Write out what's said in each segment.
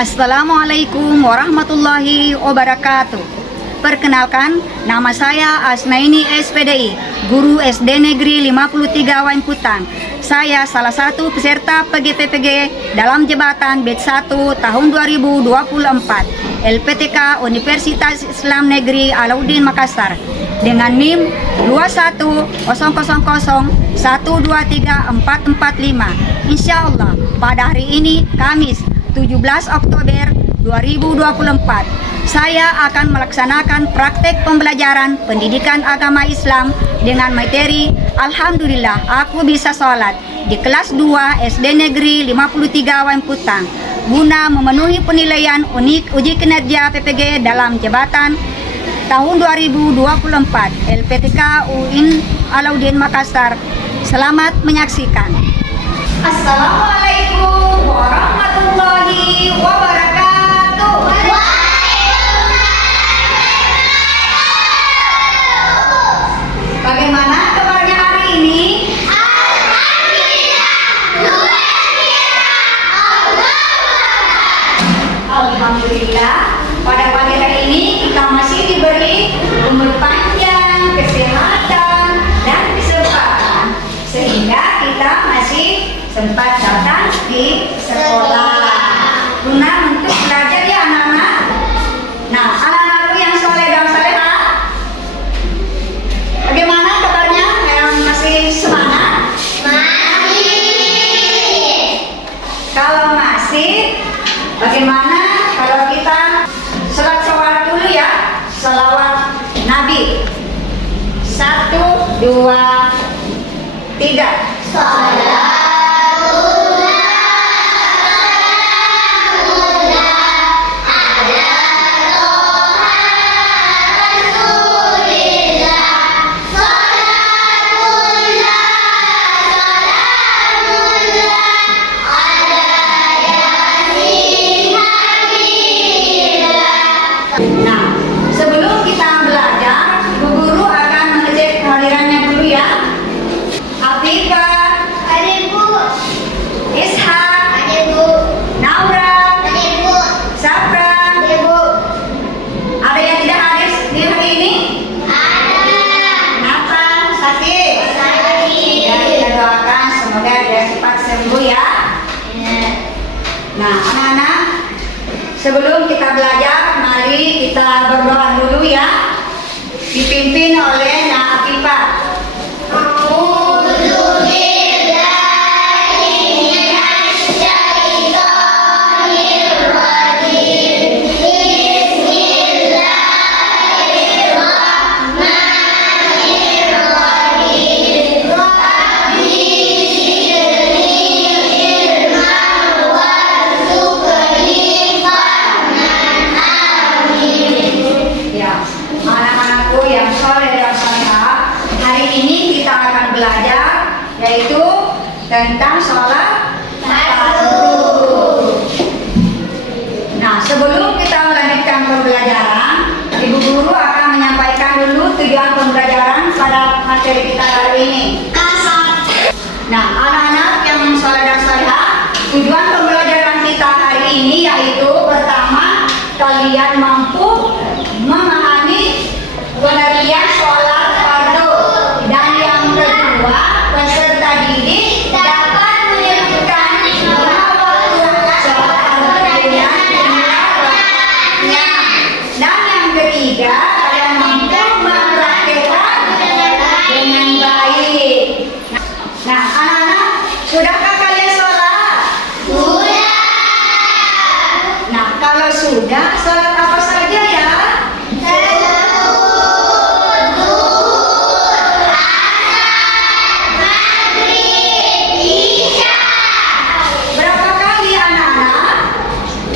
Assalamualaikum warahmatullahi wabarakatuh. Perkenalkan, nama saya Asnaini SPDI, guru SD Negeri 53 Wainputang. Saya salah satu peserta PGPPG dalam jabatan Batch 1 tahun 2024 LPTK Universitas Islam Negeri Alauddin Makassar dengan NIM 2100123445. Insya Allah pada hari ini Kamis 17 Oktober 2024 saya akan melaksanakan praktek pembelajaran pendidikan agama Islam dengan materi Alhamdulillah aku bisa sholat di kelas 2 SD Negeri 53 Wainputang guna memenuhi penilaian uji kinerja PPG dalam jabatan tahun 2024 LPTK UIN Alauddin Makassar. Selamat menyaksikan. Assalamualaikum warahmatullahi wabarakatuh. Bagaimana kabarnya hari ini? Alhamdulillah, luar biasa. Alhamdulillah, pada pagi hari ini kita masih diberi umur panjang, kesehatan, dan kesempatan sehingga kita masih sempat datang di sekolah guna untuk belajar ya anak-anak. Nah, anak-anakku yang soleh dan salehah, bagaimana kabarnya? Yang masih semangat? Kalau masih, bagaimana kalau kita sholat dulu ya? Sholawat Nabi. 1, 2, 3. Nah, sebelum kita belajar, Bu Guru akan mengecek kehadirannya dulu ya. Afifah, Ada Bu, Ishak, ada Bu, Naura, ada Bu, Safra. ada Bu, Ada yang tidak hadir di hari ini? ada. Kenapa? Sakit? Ya, kita doakan semoga dia cepat sembuh ya. Nah, anak-anak, sebelum kita belajar, mari kita berdoa dulu ya. Dipimpin oleh Nak Afifah. Ya, anak-anakku yang soleh dan salehah, hari ini kita akan belajar yaitu tentang sholat fardu. Nah, sebelum kita melanjutkan pembelajaran, Ibu Guru akan menyampaikan dulu tujuan pembelajaran pada materi kita hari ini. Nah, anak-anak yang soleh dan salehah, tujuan pembelajaran kita hari ini yaitu pertama, kalian mampu memahami pengertian sholat fardu, dan yang kedua, peserta didik dapat menyebutkan lima waktu sholat fardu yang jumlahnya, dan yang ketiga, kalian mampu mempraktikkan dengan baik. Nah, anak-anak, sudahkah kalian sholat? Sudah. Nah, kalau sudah, sholat apa saja ya? Berapa kali anak-anak?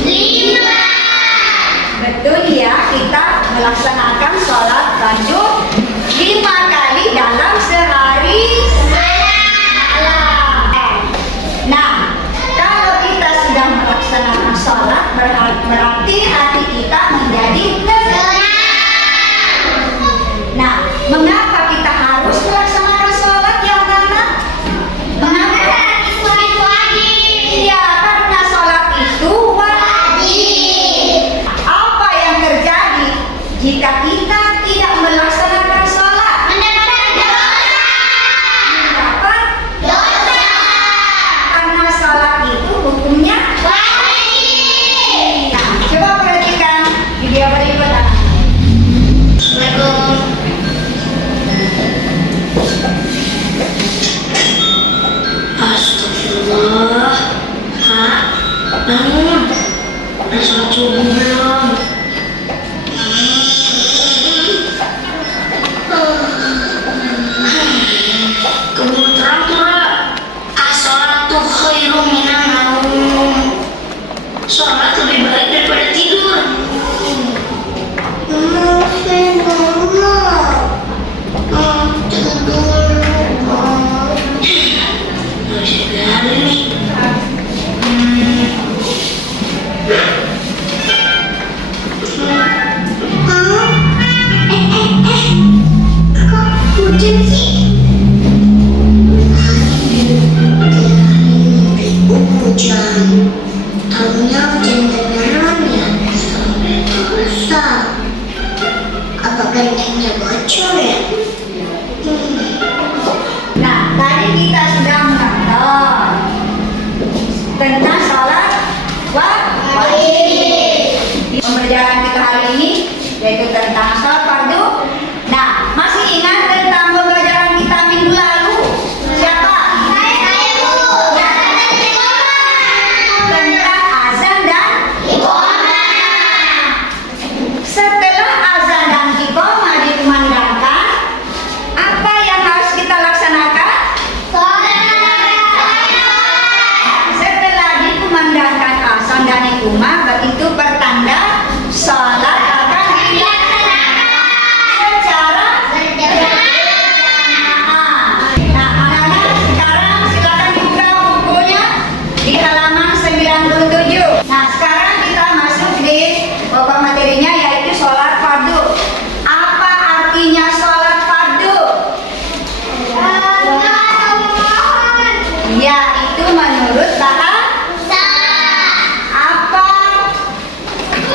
5. Betul ya, kita melaksanakan sholat fardu 5 kali dalam sehari malam. Nah, kalau kita sudah melaksanakan sholat berarti hati kita Bangun. Udah sholat subuh belum? Keburu terang tuh, Ra. As-sholatu khairum minan naum. Sholat lebih baik daripada tidur. Hujan sih. Hujan. Tahunya hujan beneran ya. Sampai rusak. Apa gentengnya bocor ya? Nah, tadi kita sudah menonton tentang sholat wajib. Pembelajaran kita hari ini yaitu tentang sholat fardu. Nah, masih ingat tentang pembelajaran kita minggu lalu? Siapa? Saya Bu. Tentang azan dan Iqamah. setelah azan dan iqamah dikumandangkan, apa yang harus kita laksanakan? Setelah dikumandangkan azan dan iqamah, begitu pertanda salat akan dilaksanakan secara berjamaah. Nah, anak-anak sekarang silakan buka bukunya di halaman 97. Nah, sekarang kita masuk di pokok materinya yaitu sholat fardu. Apa artinya sholat fardu? Yaitu menurut bahasa. Apa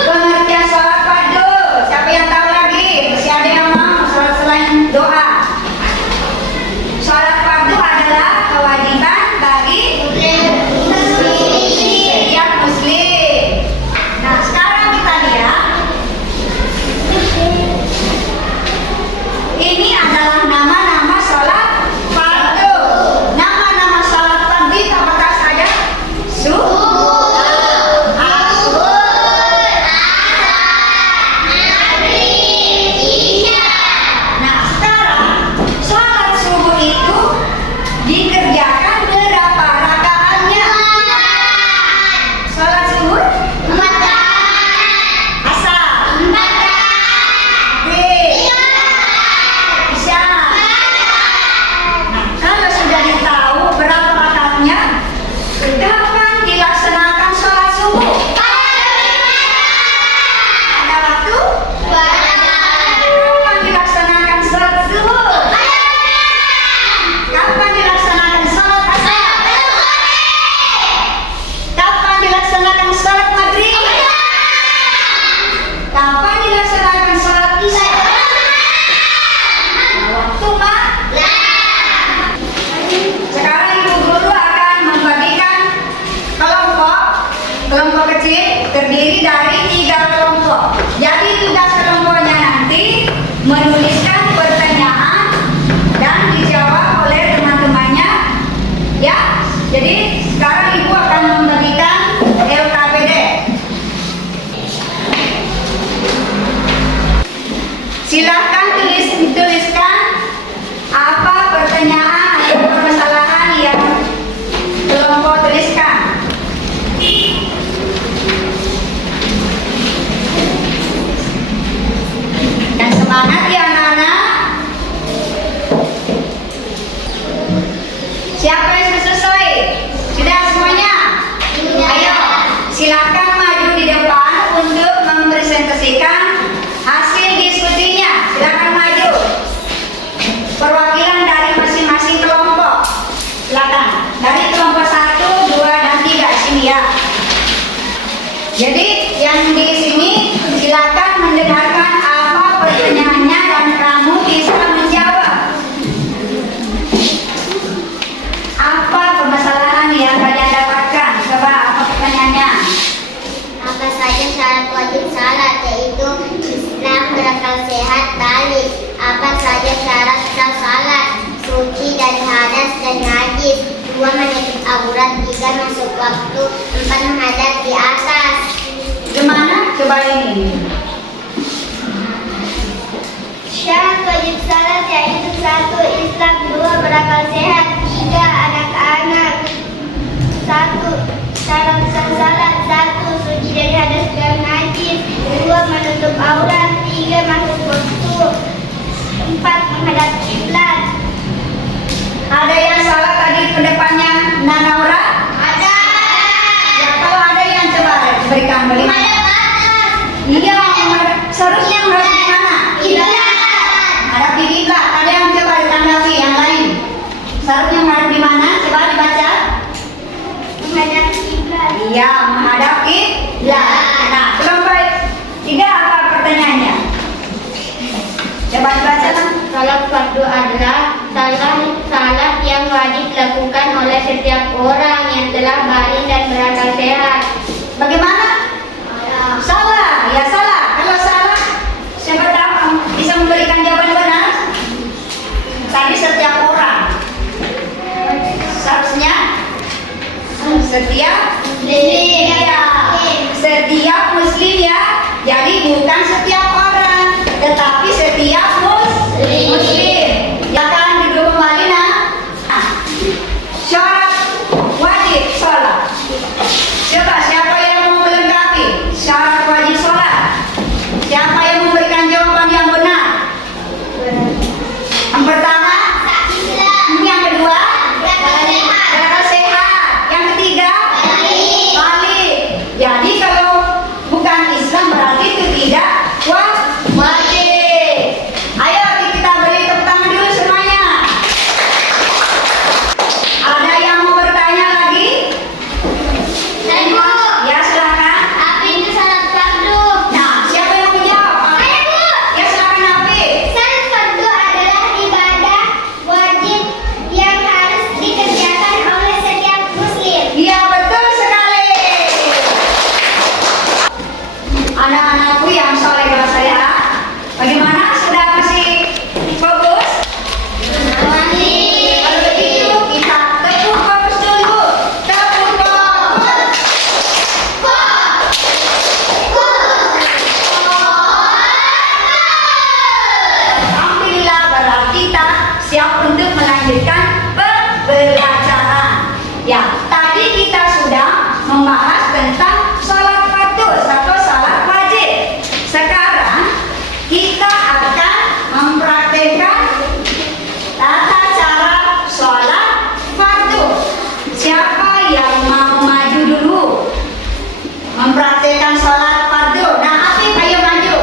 pengertian sholat fardu? Siapa yang tahu lagi? Masih ada yang mau sholat selain doa? Sholat fardu adalah kewajiban bagi setiap muslim. Nah, sekarang kita lihat. Ini adalah nama-nama sholat fardu. Nama-nama sholat fardu itu apakah saja? Subuh, asar, nah, sekarang sholat subuh itu dikerjakan berapa rakaatnya? Sholat subuh asar, maghrib, isya. Nah, kalau sudah ditahu berapa rakaatnya, kapan dilaksanakan sholat subuh? Ada waktu? Kapan dilaksanakan sholat subuh? Kapan dilaksanakan sholat asar? Kapan dilaksanakan sholat maghrib? Kapan dilaksanakan sholat isya? Waktu Pak? Sekarang Ibu Guru akan membagikan kelompok kecil terdiri dari 3 kelompok. Jadi tugas kelompoknya nanti menuliskan pertanyaan dan dijawab oleh teman-temannya. Ya, jadi sekarang Ibu akan membagikan LKPD. Silahkan tuliskan apa pertanyaan atau permasalahan yang kelompok tuliskan. Dan semangat ya anak-anak. Siapa yang sudah selesai? Sudah semuanya? Ayo, silakan maju di depan untuk mempresentasikan hasil diskusinya. Silakan maju. Perwakilan dari masing-masing kelompok. Silakan. Dari kelompok 1, 2, dan 3 sini ya. Jadi yang di sini silakan mendengarkan apa pertanyaannya dan kamu bisa menjawab. Apa permasalahan yang kalian dapatkan? Coba apa pertanyaannya? Apa saja syarat wajib salat, yaitu Islam, berakal sehat, balik. Apa saja syarat sah salat? Suci dari hadas dan najis. 2, menutup aurat. 3, masuk waktu, 4 menghadap di atas. Gimana? Coba ini. Syarat wajib salat yaitu 1. Islam, 2. Berakal sehat, 3. Anak-anak, 1. Syarat sah salat, 1. Suci dari hadas dan najis, 2. Menutup aurat, 3. Masuk waktu, 4. Menghadap kiblat. Ada yang salah tadi ke depannya Nanaura? Ada. Ya, kalau ada yang coba berikan beli. Menghadap atas. Iya, seharusnya menghadap di mana? Kiblat. Menghadap di kiblat. Ada yang coba ditanggapi yang lain. Seharusnya menghadap di mana? Coba dibaca. Menghadap kiblat. Iya, menghadap kiblat. Nah, sampai 3 apa pertanyaannya? Coba dibaca kan? Salat fardu adalah salat yang wajib dilakukan oleh setiap orang yang telah balik dan berakal sehat. Bagaimana? Salah, ya salah. Kalau salah, siapa tahu bisa memberikan jawaban benar. Tadi setiap orang. Seharusnya setiap setiap muslim ya. Jadi bukan setiap orang, tetapi setiap muslim. Ya kan, duduk kembali nah. Syarat wajib sholat. Coba siapa yang mau melengkapi syarat wajib sholat? Siapa yang memberikan jawaban yang benar? Yang pertama, yang kedua, berakal sehat. Yang ketiga, balik. Jadi kalau bukan Islam berarti itu tidak wajib. Ayo kita beri tepuk tangan dulu semuanya. Ada yang mau bertanya lagi? Ya silakan. Apa itu salat fardu? Nah, siapa yang mau jawab? Saya, Bu. Ya silakan Afi. Salat fardu adalah ibadah wajib yang harus dikerjakan oleh setiap muslim. Iya betul sekali. Anak-anakku yang soleh dan salehah, bagaimana? Sudah masih fokus? Kalau begitu kita tepuk fokus dulu. Tepuk fokus. Alhamdulillah, berarti kita siap untuk melanjutkan pembelajaran. Ya, tadi kita sudah membahas tentang sholat fardu atau sholat wajib. Sekarang kita akan mempraktekkan tata cara sholat fardu. Siapa yang mau maju dulu mempraktekkan sholat fardu? Nah, Afif, ayo maju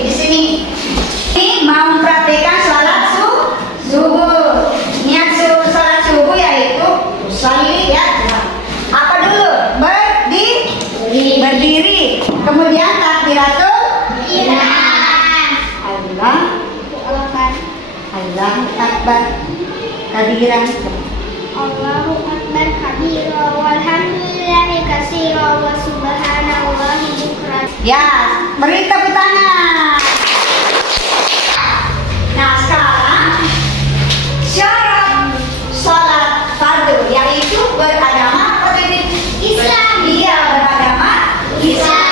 di sini. Ini mau mempraktekkan sholat subuh. Niat sholat subuh yaitu usolli ya. Apa dulu? Berdiri. Kemudian takbiratul Allahu Akbar kabiran. Allahu Akbar kabira walhamdulillahi katsira wa subhanallahi bukran. Ya, beri tepuk tangan. Nah, sekarang syarat sholat fardu yaitu beragama apa tadi? Islam. Iya, beragama Islam.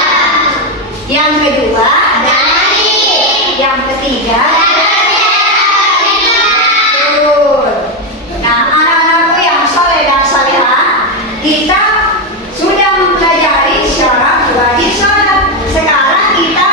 Yang kedua, yang ketiga, betul. Nah, anak-anakku yang soleh dan salehah, kita sudah mempelajari syarat wajib sholat. Sekarang kita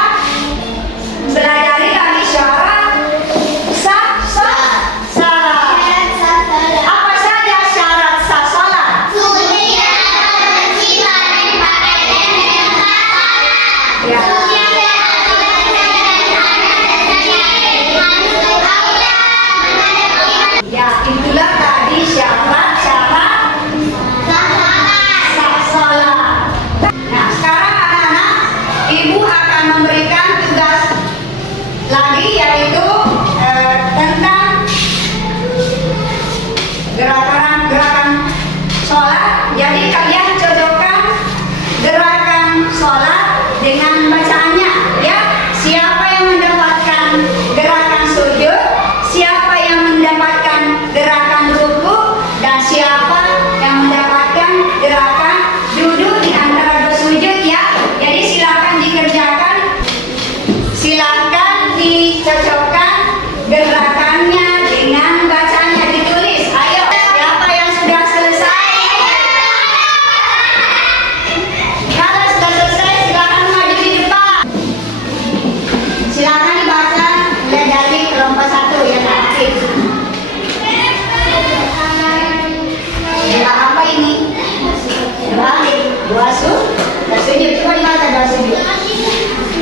Dua sujud. Coba dibaca dua sujud.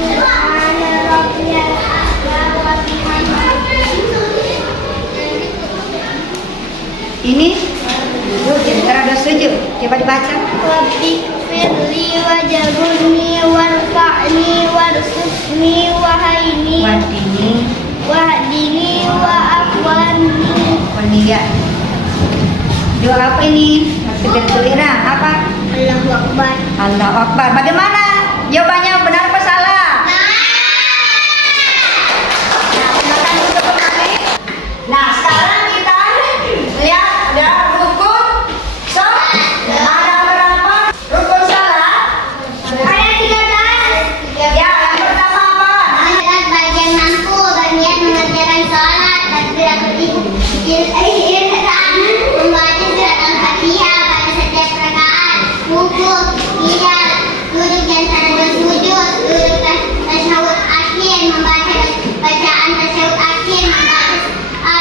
Subhana rabbiyal a'la wa bihamdihi. Ini jadi ada sujud. Coba dibaca. Rabbi firli waj'alni warfa'ni warzuqni wahdini wa'afwani. Ya. Doa apa ini? Takbiratul apa? Allahu Akbar. Allahu Akbar. Bagaimana? Jawabannya benar apa salah? Nah, sekarang kita lihat ada rukun sholat. Ada berapa rukun sholat? Ada 13. Ya, yang pertama apa? Adalah bagian mampu bagian mengerjakan sholat, takbiratul ihram, membaca surat Al-Fatihah pada setiap rakaat, wukuf, qiyam, duduk dan tanda sujud, duduk tasyahud akhir, membaca bacaan tasyahud akhir, membaca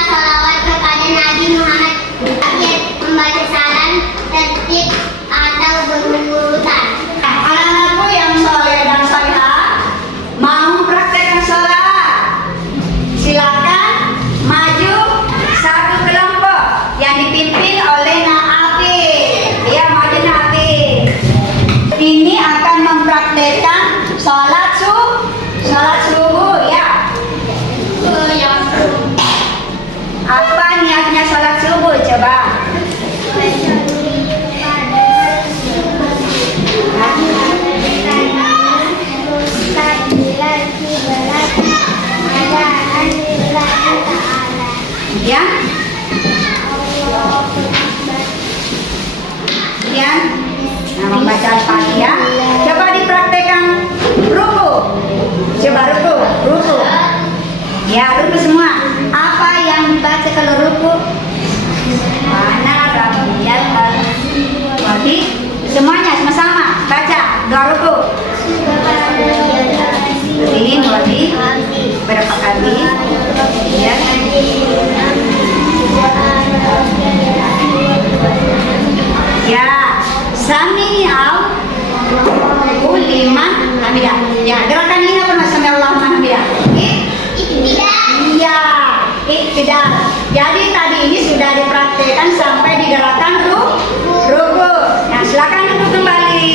sholawat kepada Nabi Muhammad akhir, membaca salam tertib atau berurutan. Anak-anakku yang soleh dan solehah mau praktekkan sholat, silakan maju satu kelompok yang dipimpin oleh Nabi. Ya, maju Nabi. Ini akan mempraktekkan sholat subuh ya. Apa niatnya sholat subuh coba? Ya. Kemudian membaca Al-Fatihah. Coba dipraktekkan ruku. Coba ruku. Ya, ruku semua. Apa yang dibaca kalau ruku? Mana rabbiyal a'la. Semuanya sama-sama baca doa ruku. Ini berapa kali? Ya. Ya, sami'al liman hamidah. Ya, gerakan ini apa mas? Sami'allahu liman hamidah. Iya, tidak. Jadi tadi ini sudah dipraktekkan sampai di gerakan ruku. Nah, silakan duduk kembali.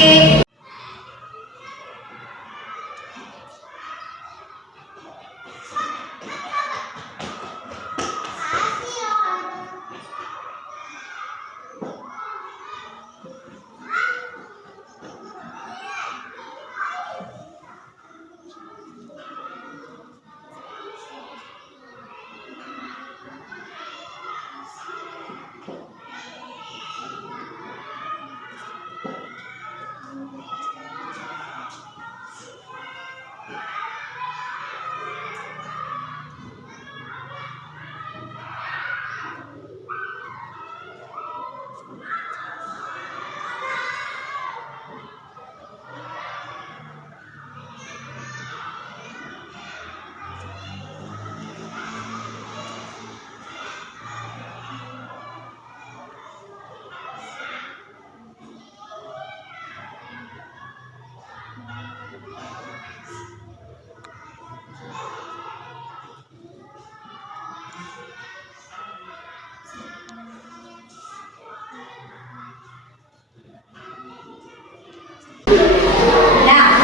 Nah,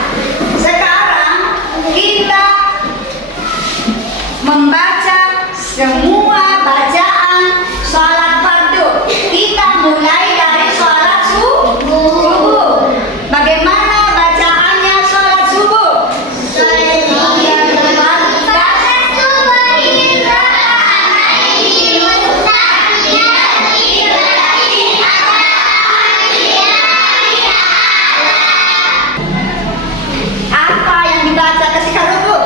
sekarang kita membaca semua bacaan sholat fardu. Kita mulai dari sholat subuh. Bagaimana bacaannya sholat subuh? Apa yang dibaca ketika ruku?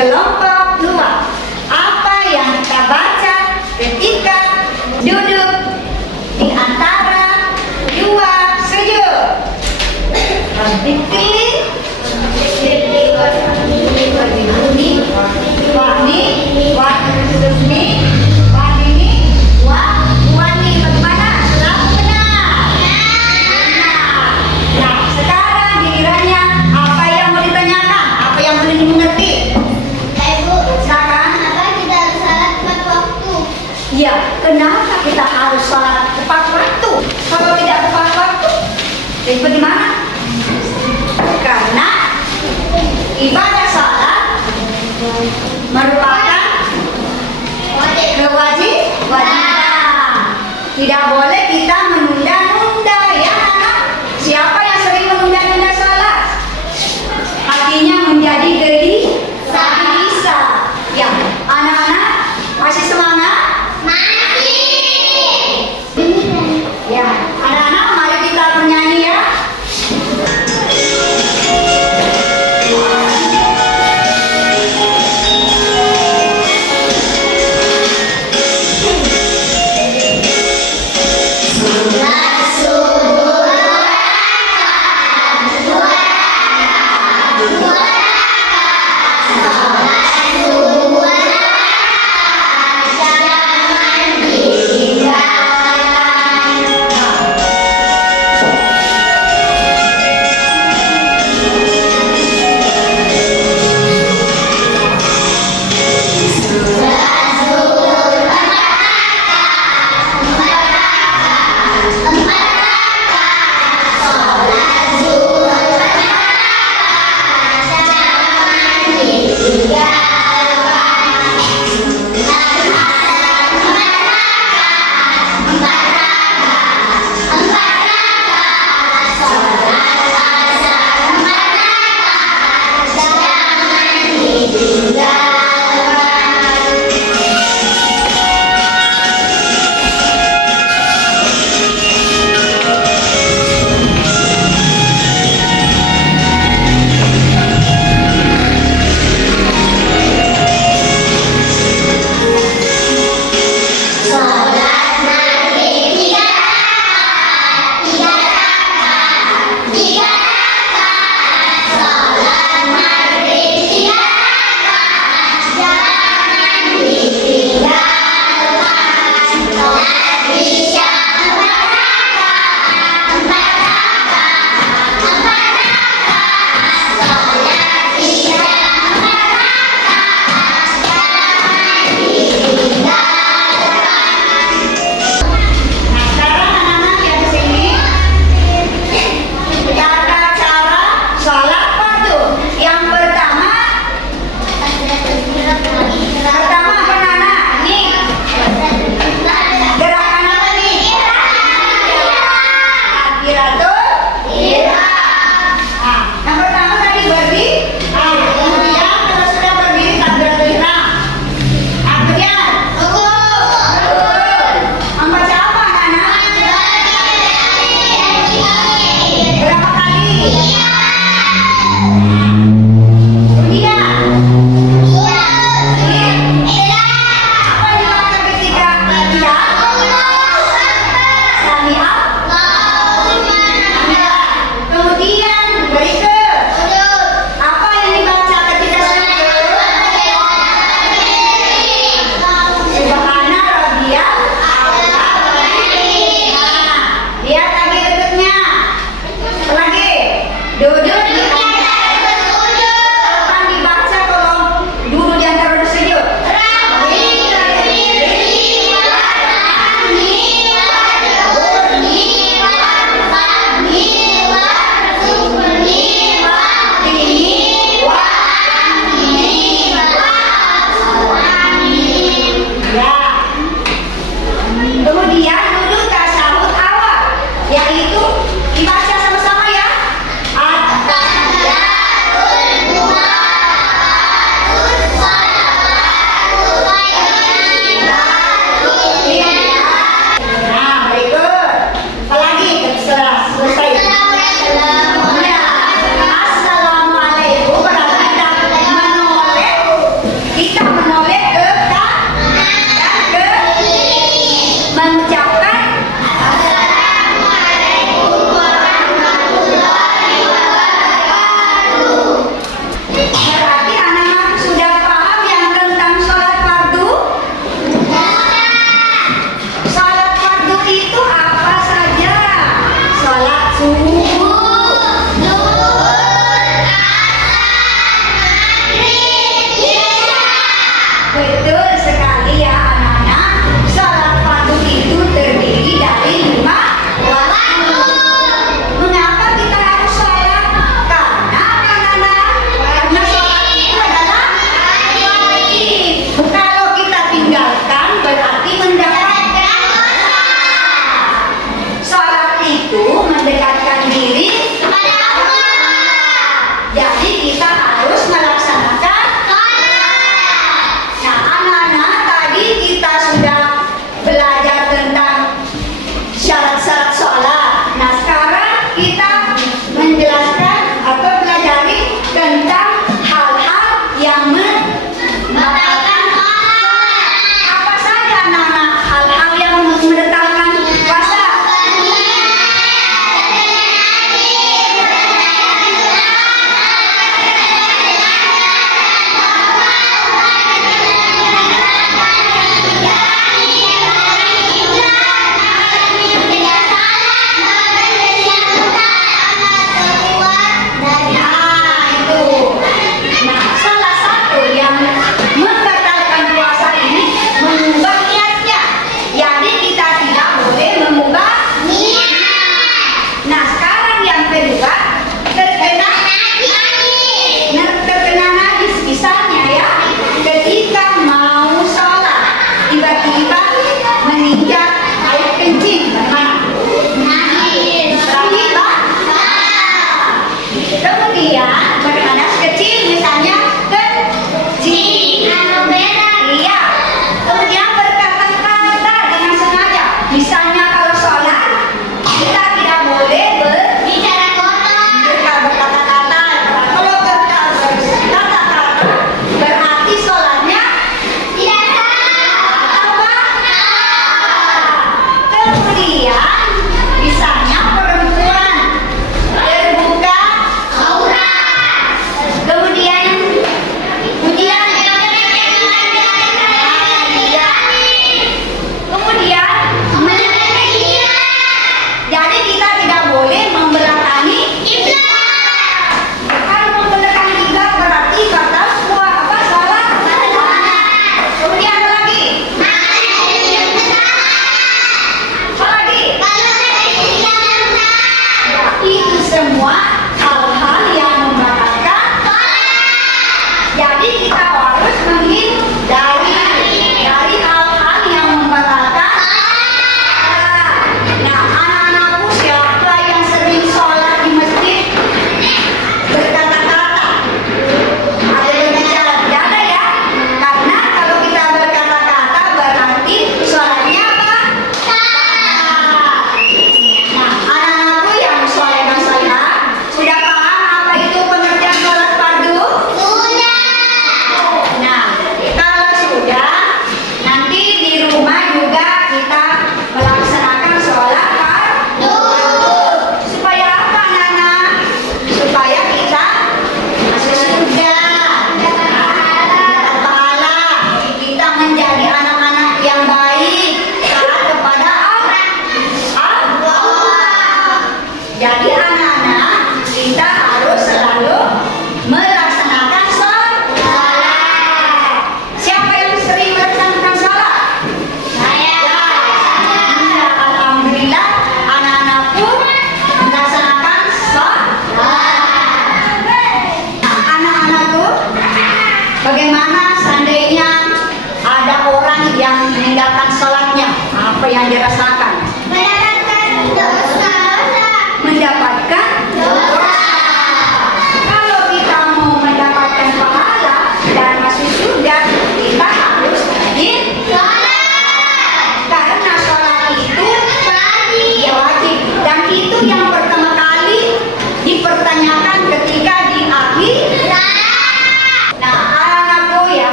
Kelompok 2. Apa yang kita baca ketika duduk di antara dua sujud? Fikri, Wani, bagaimana? Selalu benar. Nah, sekarang gilirannya apa yang mau ditanyakan? Apa yang boleh dimengerti? Ibu, Silakan. kenapa kita harus salat tepat waktu? Ya, kenapa kita harus sholat tepat waktu? Kalau tidak tepat waktu, jadi bagaimana? Karena ibadah salat merupakan kewajiban. Tidak boleh kita menunda-nunda, ya anak. Siapa yang sering menunda-nunda salat? Hatinya menjadi gelisah. Ya, anak-anak masih semangat? Ya, anak-anak mari kita bernyanyi ya.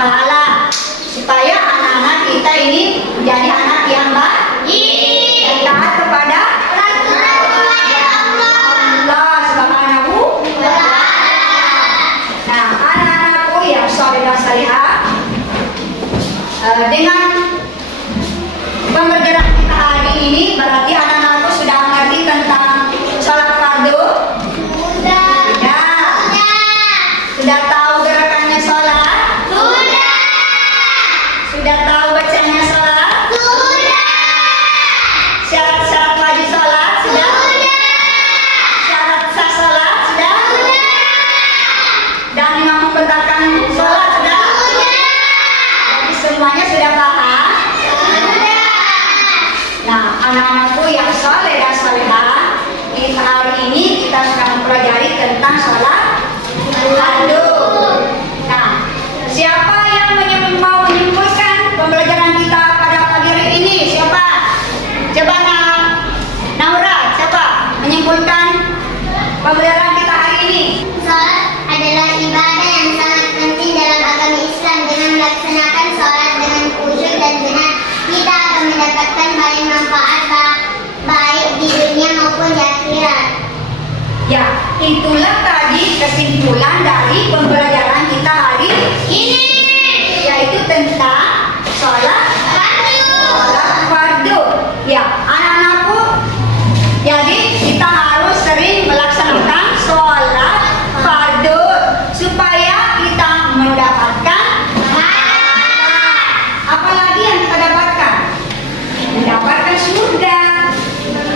pahala supaya anak-anak kita ini menjadi anak yang baik dan taat kepada Allah Subhanahu wa Ta'ala. Nah, anak-anakku yang saleh dan salihah, dengan pembelajaran kita hari ini berarti anak-anakku sudah mengerti tentang sholat fardu. Sudah tahu gerakannya sholat? Sudah tahu bacanya sholat? Syarat-syarat wajib sholat? Sudah? Syarat sah sholat? Sudah? Dan imam membentarkan sholat? Sudah? Jadi semuanya sudah paham? Nah, anak-anakku yang soleh dan solehah, di hari ini kita sedang mempelajari tentang sholat fardu. Nah, siapa yang mau menyimpulkan pembelajaran kita pada pagi hari ini? Siapa? Coba Naura, siapa menyimpulkan pembelajaran kita hari ini? Salat adalah ibadah yang sangat penting dalam agama Islam. Dengan melaksanakan salat dengan khusyuk dan benar, kita akan mendapatkan banyak manfaat baik di dunia maupun di akhirat. Ya, itulah tadi kesimpulan dari pembelajaran kita hari ini, yaitu tentang sholat fardu. Ya, anak-anakku, jadi kita harus sering melaksanakan sholat fardu supaya kita mendapatkan apalagi yang kita dapatkan? Mendapatkan surga.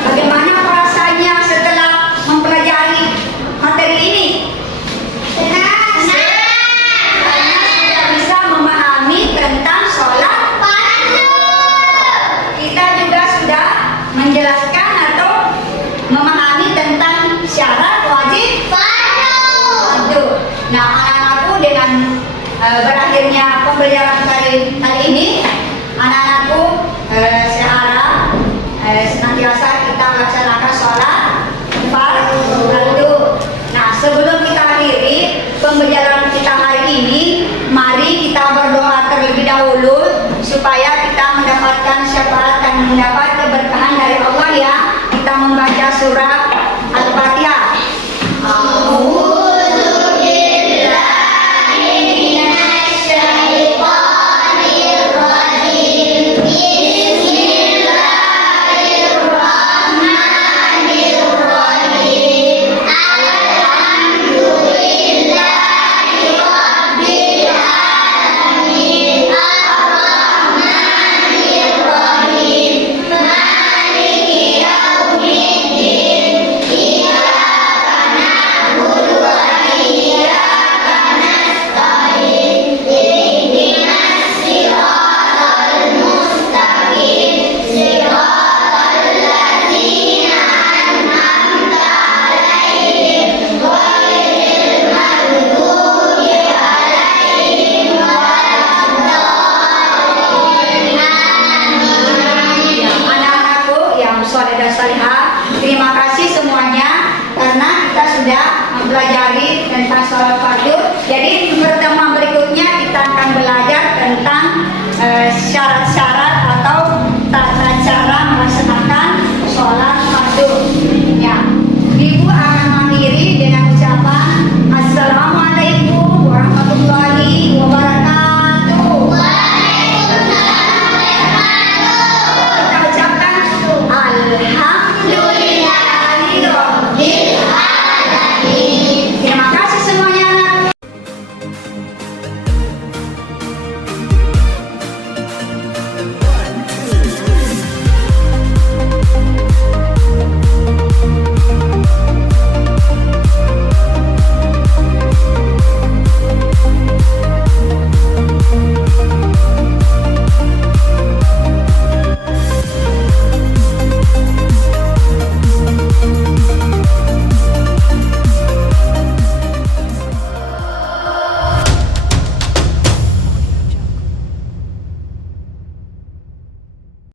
Bagaimana perasaannya setelah mempelajari materi ini? Karena sudah bisa memahami tentang sholat fardu. Kita juga sudah menjelaskan atau memahami tentang syarat wajib fardu. Nah, anak-anakku, dengan berakhirnya pembelajaran kali ini,